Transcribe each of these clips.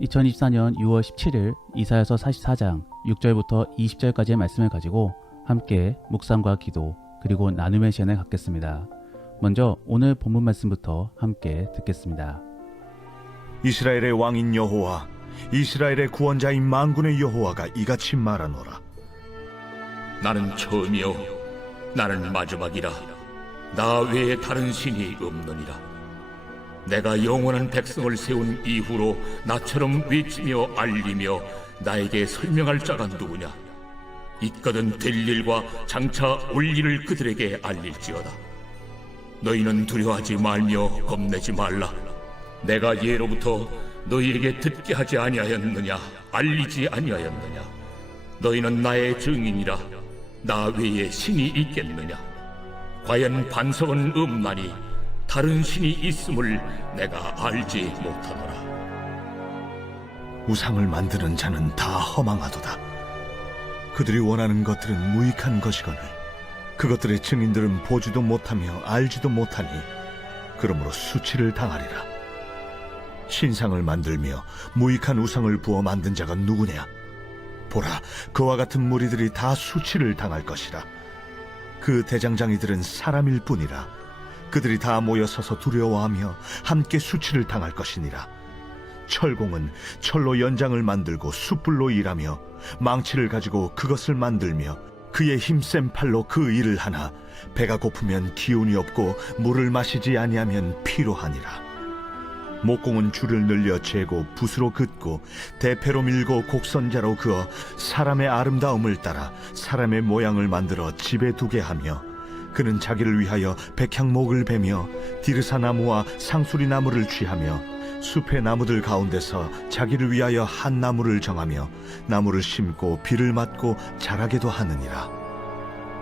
2024년 6월 17일 이사야서 44장 6절부터 20절까지의 말씀을 가지고 함께 묵상과 기도 그리고 나눔의 시간을 갖겠습니다. 먼저 오늘 본문 말씀부터 함께 듣겠습니다. 이스라엘의 왕인 여호와, 이스라엘의 구원자인 만군의 여호와가 이같이 말하노라. 나는 처음이요 나는 마지막이라. 나 외에 다른 신이 없느니라. 내가 영원한 백성을 세운 이후로 나처럼 외치며 알리며 나에게 설명할 자가 누구냐? 있거든 될 일과 장차 올 일을 그들에게 알릴지어다. 너희는 두려워하지 말며 겁내지 말라. 내가 예로부터 너희에게 듣게 하지 아니하였느냐? 알리지 아니하였느냐? 너희는 나의 증인이라. 나 외에 신이 있겠느냐? 과연 반석은 없나니 다른 신이 있음을 내가 알지 못하노라. 우상을 만드는 자는 다 허망하도다. 그들이 원하는 것들은 무익한 것이거늘 그것들의 증인들은 보지도 못하며 알지도 못하니 그러므로 수치를 당하리라. 신상을 만들며 무익한 우상을 부어 만든 자가 누구냐? 보라, 그와 같은 무리들이 다 수치를 당할 것이라. 그 대장장이들은 사람일 뿐이라. 그들이 다 모여서서 두려워하며 함께 수치를 당할 것이니라. 철공은 철로 연장을 만들고 숯불로 일하며 망치를 가지고 그것을 만들며 그의 힘센 팔로 그 일을 하나 배가 고프면 기운이 없고 물을 마시지 아니하면 피로하니라. 목공은 줄을 늘려 재고 붓으로 긋고 대패로 밀고 곡선자로 그어 사람의 아름다움을 따라 사람의 모양을 만들어 집에 두게 하며 그는 자기를 위하여 백향목을 베며 디르사 나무와 상수리 나무를 취하며 숲의 나무들 가운데서 자기를 위하여 한 나무를 정하며 나무를 심고 비를 맞고 자라게도 하느니라.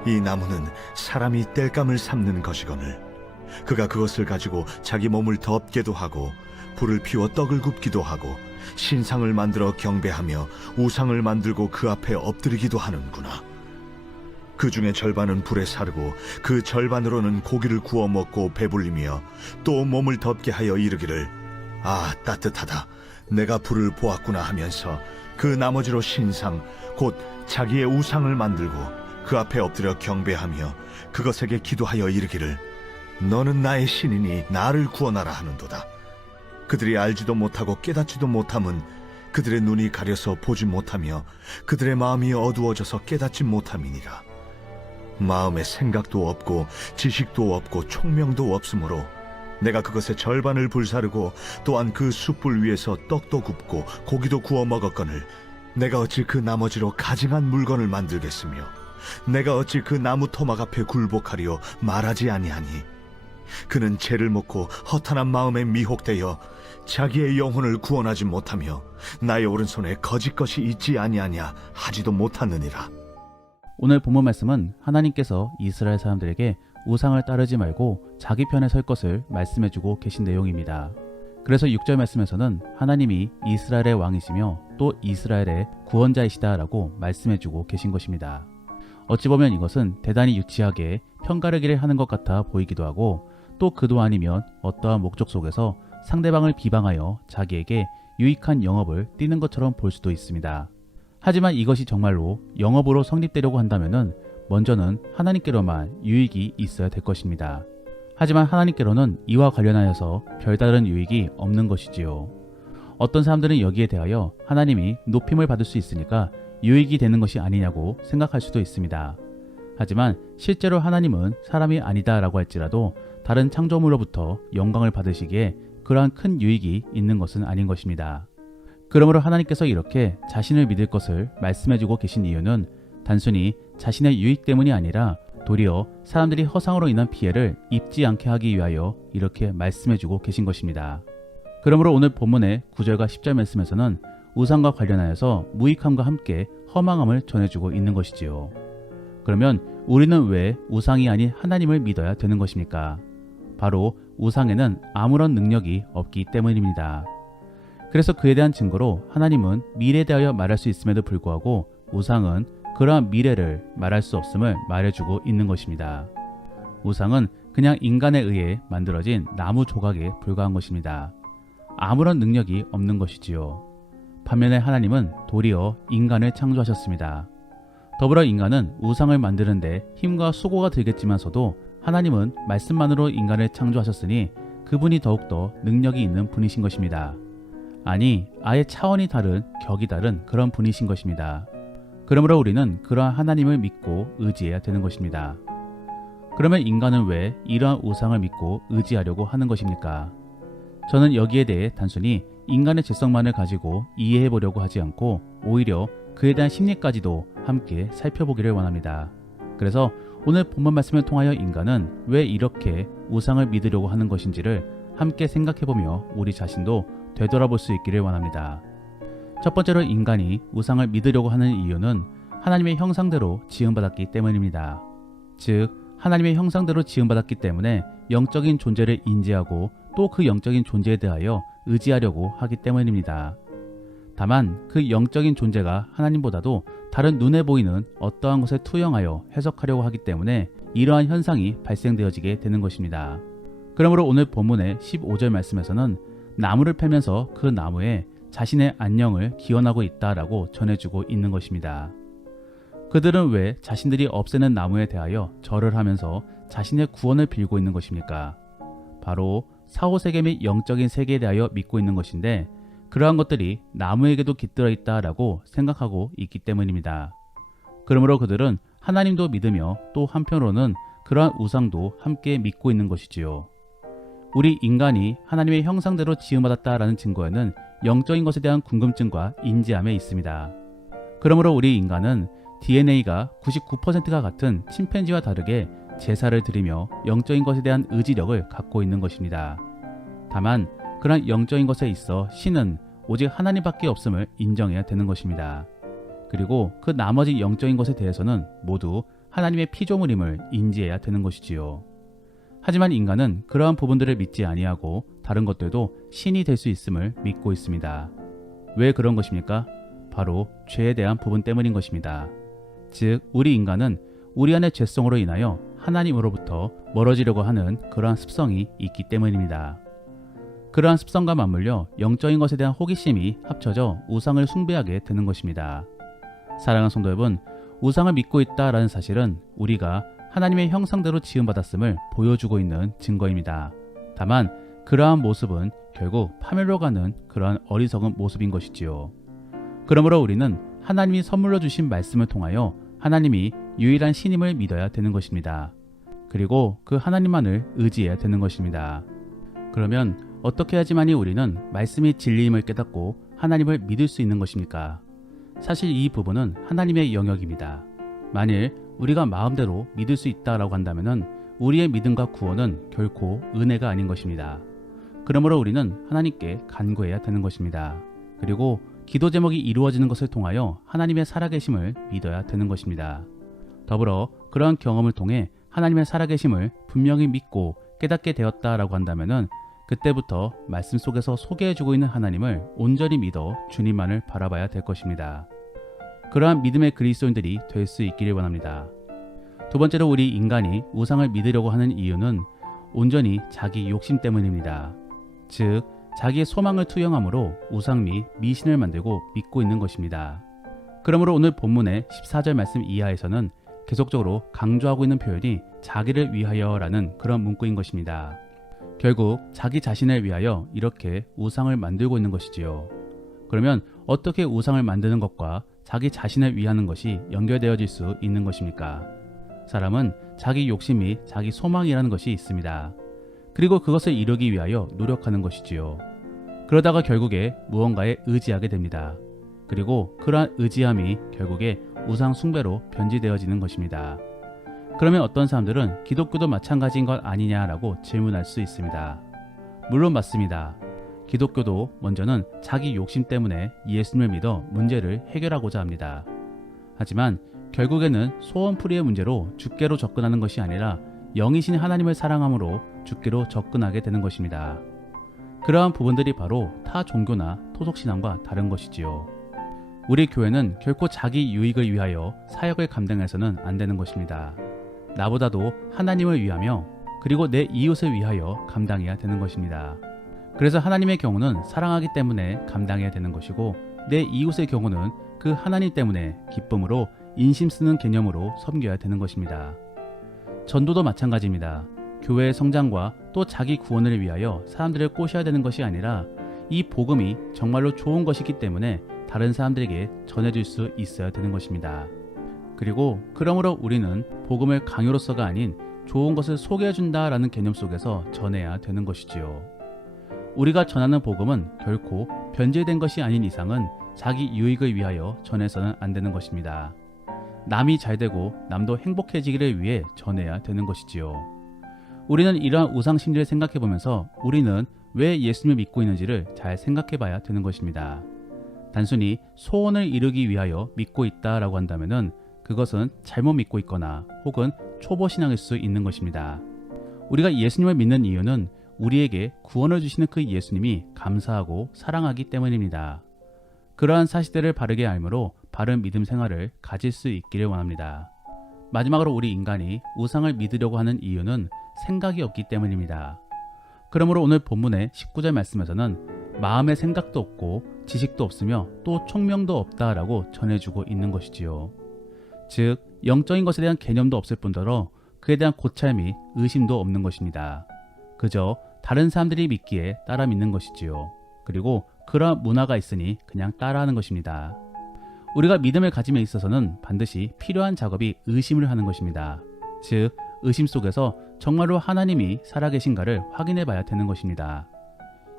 이 나무는 사람이 땔감을 삼는 것이거늘 그가 그것을 가지고 자기 몸을 덮게도 하고 불을 피워 떡을 굽기도 하고 신상을 만들어 경배하며 우상을 만들고 그 앞에 엎드리기도 하는구나. 그 중에 절반은 불에 사르고 그 절반으로는 고기를 구워 먹고 배불리며 또 몸을 덮게 하여 이르기를 아 따뜻하다 내가 불을 보았구나 하면서 그 나머지로 신상 곧 자기의 우상을 만들고 그 앞에 엎드려 경배하며 그것에게 기도하여 이르기를 너는 나의 신이니 나를 구원하라 하는도다. 그들이 알지도 못하고 깨닫지도 못함은 그들의 눈이 가려서 보지 못하며 그들의 마음이 어두워져서 깨닫지 못함이니라. 마음에 생각도 없고 지식도 없고 총명도 없으므로 내가 그것의 절반을 불사르고 또한 그 숯불 위에서 떡도 굽고 고기도 구워 먹었거늘 내가 어찌 그 나머지로 가증한 물건을 만들겠으며 내가 어찌 그 나무 토막 앞에 굴복하리요 말하지 아니하니 그는 죄를 먹고 허탄한 마음에 미혹되어 자기의 영혼을 구원하지 못하며 나의 오른손에 거짓 것이 있지 아니하냐 하지도 못하느니라. 오늘 본문 말씀은 하나님께서 이스라엘 사람들에게 우상을 따르지 말고 자기 편에 설 것을 말씀해주고 계신 내용입니다. 그래서 6절 말씀에서는 하나님이 이스라엘의 왕이시며 또 이스라엘의 구원자이시다라고 말씀해주고 계신 것입니다. 어찌 보면 이것은 대단히 유치하게 편가르기를 하는 것 같아 보이기도 하고 또 그도 아니면 어떠한 목적 속에서 상대방을 비방하여 자기에게 유익한 영업을 띠는 것처럼 볼 수도 있습니다. 하지만 이것이 정말로 영업으로 성립되려고 한다면 먼저는 하나님께로만 유익이 있어야 될 것입니다. 하지만 하나님께로는 이와 관련하여서 별다른 유익이 없는 것이지요. 어떤 사람들은 여기에 대하여 하나님이 높임을 받을 수 있으니까 유익이 되는 것이 아니냐고 생각할 수도 있습니다. 하지만 실제로 하나님은 사람이 아니다라고 할지라도 다른 창조물로부터 영광을 받으시기에 그러한 큰 유익이 있는 것은 아닌 것입니다. 그러므로 하나님께서 이렇게 자신을 믿을 것을 말씀해주고 계신 이유는 단순히 자신의 유익 때문이 아니라 도리어 사람들이 허상으로 인한 피해를 입지 않게 하기 위하여 이렇게 말씀해주고 계신 것입니다. 그러므로 오늘 본문의 9절과 10절 말씀에서는 우상과 관련하여서 무익함과 함께 허망함을 전해주고 있는 것이지요. 그러면 우리는 왜 우상이 아닌 하나님을 믿어야 되는 것입니까? 바로 우상에는 아무런 능력이 없기 때문입니다. 그래서 그에 대한 증거로 하나님은 미래에 대하여 말할 수 있음에도 불구하고 우상은 그러한 미래를 말할 수 없음을 말해주고 있는 것입니다. 우상은 그냥 인간에 의해 만들어진 나무 조각에 불과한 것입니다. 아무런 능력이 없는 것이지요. 반면에 하나님은 도리어 인간을 창조하셨습니다. 더불어 인간은 우상을 만드는데 힘과 수고가 들겠지만서도 하나님은 말씀만으로 인간을 창조하셨으니 그분이 더욱더 능력이 있는 분이신 것입니다. 아니, 아예 차원이 다른, 격이 다른 그런 분이신 것입니다. 그러므로 우리는 그러한 하나님을 믿고 의지해야 되는 것입니다. 그러면 인간은 왜 이러한 우상을 믿고 의지하려고 하는 것입니까? 저는 여기에 대해 단순히 인간의 죄성만을 가지고 이해해 보려고 하지 않고 오히려 그에 대한 심리까지도 함께 살펴보기를 원합니다. 그래서 오늘 본문 말씀을 통하여 인간은 왜 이렇게 우상을 믿으려고 하는 것인지를 함께 생각해보며 우리 자신도 되돌아볼 수 있기를 원합니다. 첫 번째로 인간이 우상을 믿으려고 하는 이유는 하나님의 형상대로 지음받았기 때문입니다. 즉 하나님의 형상대로 지음받았기 때문에 영적인 존재를 인지하고 또 그 영적인 존재에 대하여 의지하려고 하기 때문입니다. 다만 그 영적인 존재가 하나님보다도 다른 눈에 보이는 어떠한 것을 투영하여 해석하려고 하기 때문에 이러한 현상이 발생되어지게 되는 것입니다. 그러므로 오늘 본문의 15절 말씀에서는 나무를 패면서 그 나무에 자신의 안녕을 기원하고 있다라고 전해주고 있는 것입니다. 그들은 왜 자신들이 없애는 나무에 대하여 절을 하면서 자신의 구원을 빌고 있는 것입니까? 바로 사후세계 및 영적인 세계에 대하여 믿고 있는 것인데 그러한 것들이 나무에게도 깃들어 있다라고 생각하고 있기 때문입니다. 그러므로 그들은 하나님도 믿으며 또 한편으로는 그러한 우상도 함께 믿고 있는 것이지요. 우리 인간이 하나님의 형상대로 지음받았다라는 증거에는 영적인 것에 대한 궁금증과 인지함에 있습니다. 그러므로 우리 인간은 DNA가 99%가 같은 침팬지와 다르게 제사를 드리며 영적인 것에 대한 의지력을 갖고 있는 것입니다. 다만 그런 영적인 것에 있어 신은 오직 하나님밖에 없음을 인정해야 되는 것입니다. 그리고 그 나머지 영적인 것에 대해서는 모두 하나님의 피조물임을 인지해야 되는 것이지요. 하지만 인간은 그러한 부분들을 믿지 아니하고 다른 것들도 신이 될 수 있음을 믿고 있습니다. 왜 그런 것입니까? 바로 죄에 대한 부분 때문인 것입니다. 즉 우리 인간은 우리 안의 죄성으로 인하여 하나님으로부터 멀어지려고 하는 그러한 습성이 있기 때문입니다. 그러한 습성과 맞물려 영적인 것에 대한 호기심이 합쳐져 우상을 숭배하게 되는 것입니다. 사랑하는 성도 여러분, 우상을 믿고 있다라는 사실은 우리가 하나님의 형상대로 지음받았음을 보여주고 있는 증거입니다. 다만 그러한 모습은 결국 파멸로 가는 그러한 어리석은 모습인 것이지요. 그러므로 우리는 하나님이 선물로 주신 말씀을 통하여 하나님이 유일한 신임을 믿어야 되는 것입니다. 그리고 그 하나님만을 의지해야 되는 것입니다. 그러면 어떻게 해야지만이 우리는 말씀이 진리임을 깨닫고 하나님을 믿을 수 있는 것입니까? 사실 이 부분은 하나님의 영역입니다. 만일 우리가 마음대로 믿을 수 있다라고 한다면 우리의 믿음과 구원은 결코 은혜가 아닌 것입니다. 그러므로 우리는 하나님께 간구해야 되는 것입니다. 그리고 기도 제목이 이루어지는 것을 통하여 하나님의 살아계심을 믿어야 되는 것입니다. 더불어 그러한 경험을 통해 하나님의 살아계심을 분명히 믿고 깨닫게 되었다라고 한다면 그때부터 말씀 속에서 소개해주고 있는 하나님을 온전히 믿어 주님만을 바라봐야 될 것입니다. 그러한 믿음의 그리스도인들이 될 수 있기를 원합니다. 두 번째로 우리 인간이 우상을 믿으려고 하는 이유는 온전히 자기 욕심 때문입니다. 즉 자기의 소망을 투영함으로 우상 및 미신을 만들고 믿고 있는 것입니다. 그러므로 오늘 본문의 14절 말씀 이하에서는 계속적으로 강조하고 있는 표현이 자기를 위하여라는 그런 문구인 것입니다. 결국 자기 자신을 위하여 이렇게 우상을 만들고 있는 것이지요. 그러면 어떻게 우상을 만드는 것과 자기 자신을 위하는 것이 연결되어질 수 있는 것입니까? 사람은 자기 욕심 및 자기 소망이라는 것이 있습니다. 그리고 그것을 이루기 위하여 노력하는 것이지요. 그러다가 결국에 무언가에 의지하게 됩니다. 그리고 그러한 의지함이 결국에 우상 숭배로 변질되어지는 것입니다. 그러면 어떤 사람들은 기독교도 마찬가지인 것 아니냐라고 질문할 수 있습니다. 물론 맞습니다. 기독교도 먼저는 자기 욕심 때문에 예수님을 믿어 문제를 해결하고자 합니다. 하지만 결국에는 소원풀이의 문제로 주께로 접근하는 것이 아니라 영이신 하나님을 사랑함으로 주께로 접근하게 되는 것입니다. 그러한 부분들이 바로 타 종교나 토속신앙과 다른 것이지요. 우리 교회는 결코 자기 유익을 위하여 사역을 감당해서는 안 되는 것입니다. 나보다도 하나님을 위하며 그리고 내 이웃을 위하여 감당해야 되는 것입니다. 그래서 하나님의 경우는 사랑하기 때문에 감당해야 되는 것이고 내 이웃의 경우는 그 하나님 때문에 기쁨으로 인심 쓰는 개념으로 섬겨야 되는 것입니다. 전도도 마찬가지입니다. 교회의 성장과 또 자기 구원을 위하여 사람들을 꼬셔야 되는 것이 아니라 이 복음이 정말로 좋은 것이기 때문에 다른 사람들에게 전해줄 수 있어야 되는 것입니다. 그리고 그러므로 우리는 복음을 강요로서가 아닌 좋은 것을 소개해준다라는 개념 속에서 전해야 되는 것이지요. 우리가 전하는 복음은 결코 변질된 것이 아닌 이상은 자기 유익을 위하여 전해서는 안 되는 것입니다. 남이 잘되고 남도 행복해지기를 위해 전해야 되는 것이지요. 우리는 이러한 우상 심리를 생각해 보면서 우리는 왜 예수님을 믿고 있는지를 잘 생각해 봐야 되는 것입니다. 단순히 소원을 이루기 위하여 믿고 있다라고 한다면은 그것은 잘못 믿고 있거나 혹은 초보 신앙일 수 있는 것입니다. 우리가 예수님을 믿는 이유는 우리에게 구원을 주시는 그 예수님이 감사하고 사랑하기 때문입니다. 그러한 사실들을 바르게 알므로 바른 믿음 생활을 가질 수 있기를 원합니다. 마지막으로 우리 인간이 우상을 믿으려고 하는 이유는 생각이 없기 때문입니다. 그러므로 오늘 본문의 19절 말씀에서는 마음의 생각도 없고 지식도 없으며 또 총명도 없다라고 전해주고 있는 것이지요. 즉 영적인 것에 대한 개념도 없을 뿐더러 그에 대한 고찰 및 의심도 없는 것입니다. 그저 다른 사람들이 믿기에 따라 믿는 것이지요. 그리고 그러한 문화가 있으니 그냥 따라하는 것입니다. 우리가 믿음을 가짐에 있어서는 반드시 필요한 작업이 의심을 하는 것입니다. 즉 의심 속에서 정말로 하나님이 살아계신가를 확인해 봐야 되는 것입니다.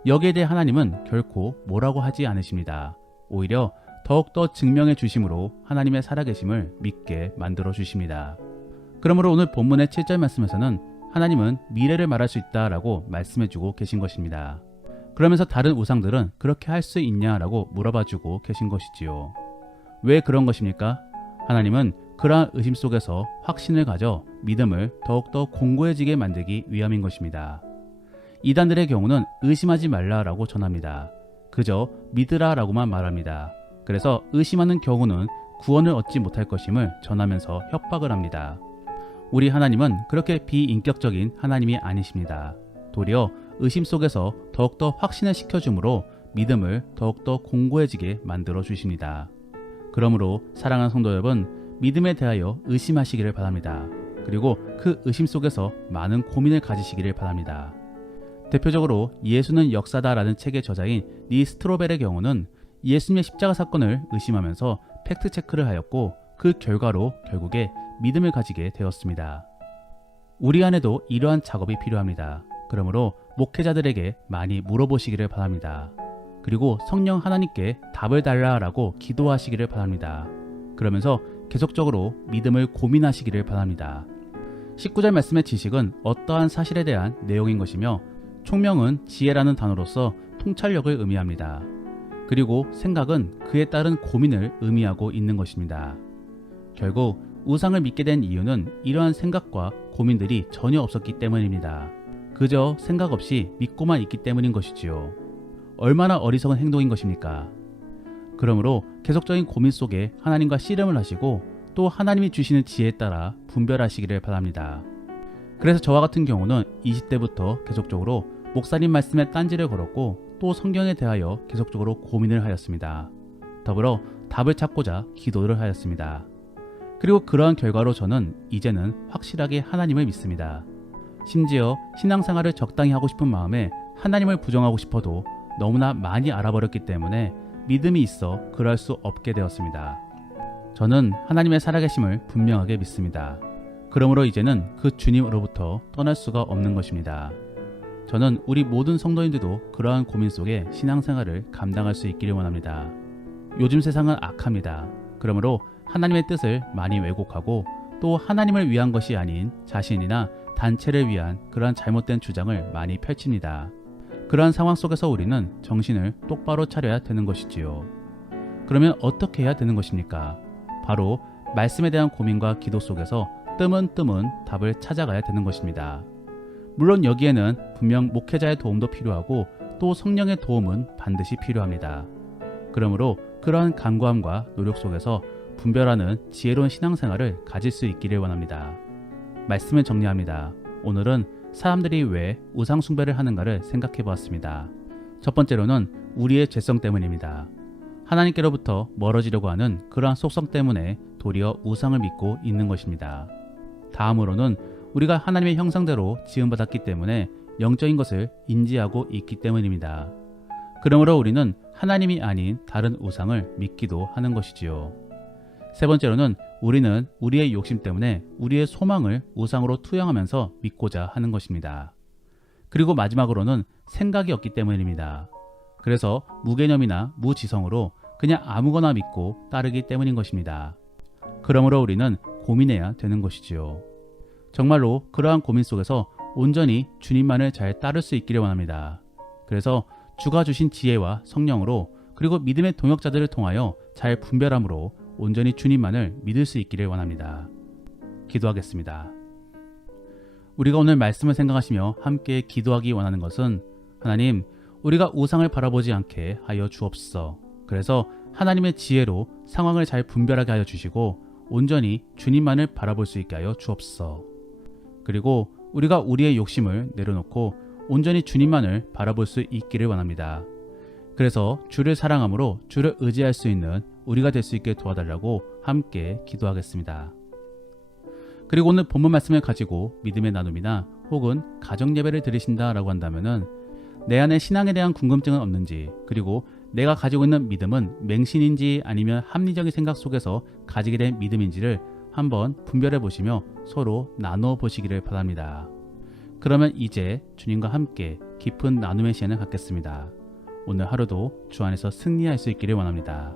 여기에 대해 하나님은 결코 뭐라고 하지 않으십니다. 오히려 더욱더 증명해 주심으로 하나님의 살아계심을 믿게 만들어 주십니다. 그러므로 오늘 본문의 7절 말씀에서는 하나님은 미래를 말할 수 있다라고 말씀해 주고 계신 것입니다. 그러면서 다른 우상들은 그렇게 할 수 있냐라고 물어봐 주고 계신 것이지요. 왜 그런 것입니까? 하나님은 그러한 의심 속에서 확신을 가져 믿음을 더욱더 공고해지게 만들기 위함인 것입니다. 이단들의 경우는 의심하지 말라라고 전합니다. 그저 믿으라라고만 말합니다. 그래서 의심하는 경우는 구원을 얻지 못할 것임을 전하면서 협박을 합니다. 우리 하나님은 그렇게 비인격적인 하나님이 아니십니다. 도리어 의심 속에서 더욱더 확신을 시켜주므로 믿음을 더욱더 공고해지게 만들어 주십니다. 그러므로 사랑하는 성도 여러분, 믿음에 대하여 의심하시기를 바랍니다. 그리고 그 의심 속에서 많은 고민을 가지시기를 바랍니다. 대표적으로 예수는 역사다라는 책의 저자인 리 스트로벨의 경우는 예수님의 십자가 사건을 의심하면서 팩트체크를 하였고 그 결과로 결국에 믿음을 가지게 되었습니다. 우리 안에도 이러한 작업이 필요합니다. 그러므로 목회자들에게 많이 물어보시기를 바랍니다. 그리고 성령 하나님께 답을 달라라고 기도하시기를 바랍니다. 그러면서 계속적으로 믿음을 고민하시기를 바랍니다. 19절 말씀의 지식은 어떠한 사실에 대한 내용인 것이며 총명은 지혜라는 단어로서 통찰력을 의미합니다. 그리고 생각은 그에 따른 고민을 의미하고 있는 것입니다. 결국 우상을 믿게 된 이유는 이러한 생각과 고민들이 전혀 없었기 때문입니다. 그저 생각 없이 믿고만 있기 때문인 것이지요. 얼마나 어리석은 행동인 것입니까? 그러므로 계속적인 고민 속에 하나님과 씨름을 하시고 또 하나님이 주시는 지혜에 따라 분별하시기를 바랍니다. 그래서 저와 같은 경우는 20대부터 계속적으로 목사님 말씀에 딴지를 걸었고 또 성경에 대하여 계속적으로 고민을 하였습니다. 더불어 답을 찾고자 기도를 하였습니다. 그리고 그러한 결과로 저는 이제는 확실하게 하나님을 믿습니다. 심지어 신앙생활을 적당히 하고 싶은 마음에 하나님을 부정하고 싶어도 너무나 많이 알아버렸기 때문에 믿음이 있어 그럴 수 없게 되었습니다. 저는 하나님의 살아계심을 분명하게 믿습니다. 그러므로 이제는 그 주님으로부터 떠날 수가 없는 것입니다. 저는 우리 모든 성도인들도 그러한 고민 속에 신앙생활을 감당할 수 있기를 원합니다. 요즘 세상은 악합니다. 그러므로 하나님의 뜻을 많이 왜곡하고 또 하나님을 위한 것이 아닌 자신이나 단체를 위한 그러한 잘못된 주장을 많이 펼칩니다. 그러한 상황 속에서 우리는 정신을 똑바로 차려야 되는 것이지요. 그러면 어떻게 해야 되는 것입니까? 바로 말씀에 대한 고민과 기도 속에서 뜨문뜨문 답을 찾아가야 되는 것입니다. 물론 여기에는 분명 목회자의 도움도 필요하고 또 성령의 도움은 반드시 필요합니다. 그러므로 그러한 간구함과 노력 속에서 분별하는 지혜로운 신앙생활을 가질 수 있기를 원합니다. 말씀을 정리합니다. 오늘은 사람들이 왜 우상 숭배를 하는가를 생각해 보았습니다. 첫 번째로는 우리의 죄성 때문입니다. 하나님께로부터 멀어지려고 하는 그러한 속성 때문에 도리어 우상을 믿고 있는 것입니다. 다음으로는 우리가 하나님의 형상대로 지음받았기 때문에 영적인 것을 인지하고 있기 때문입니다. 그러므로 우리는 하나님이 아닌 다른 우상을 믿기도 하는 것이지요. 세 번째로는 우리는 우리의 욕심 때문에 우리의 소망을 우상으로 투영하면서 믿고자 하는 것입니다. 그리고 마지막으로는 생각이 없기 때문입니다. 그래서 무개념이나 무지성으로 그냥 아무거나 믿고 따르기 때문인 것입니다. 그러므로 우리는 고민해야 되는 것이지요. 정말로 그러한 고민 속에서 온전히 주님만을 잘 따를 수 있기를 원합니다. 그래서 주가 주신 지혜와 성령으로 그리고 믿음의 동역자들을 통하여 잘 분별함으로 온전히 주님만을 믿을 수 있기를 원합니다. 기도하겠습니다. 우리가 오늘 말씀을 생각하시며 함께 기도하기 원하는 것은 하나님, 우리가 우상을 바라보지 않게 하여 주옵소서. 그래서 하나님의 지혜로 상황을 잘 분별하게 하여 주시고 온전히 주님만을 바라볼 수 있게 하여 주옵소서. 그리고 우리가 우리의 욕심을 내려놓고 온전히 주님만을 바라볼 수 있기를 원합니다. 그래서 주를 사랑함으로 주를 의지할 수 있는 우리가 될 수 있게 도와달라고 함께 기도하겠습니다. 그리고 오늘 본문 말씀을 가지고 믿음의 나눔이나 혹은 가정 예배를 드리신다라고 한다면은 내 안에 신앙에 대한 궁금증은 없는지, 그리고 내가 가지고 있는 믿음은 맹신인지 아니면 합리적인 생각 속에서 가지게 된 믿음인지를 한번 분별해 보시며 서로 나누어 보시기를 바랍니다. 그러면 이제 주님과 함께 깊은 나눔의 시간을 갖겠습니다. 오늘 하루도 주 안에서 승리할 수 있기를 원합니다.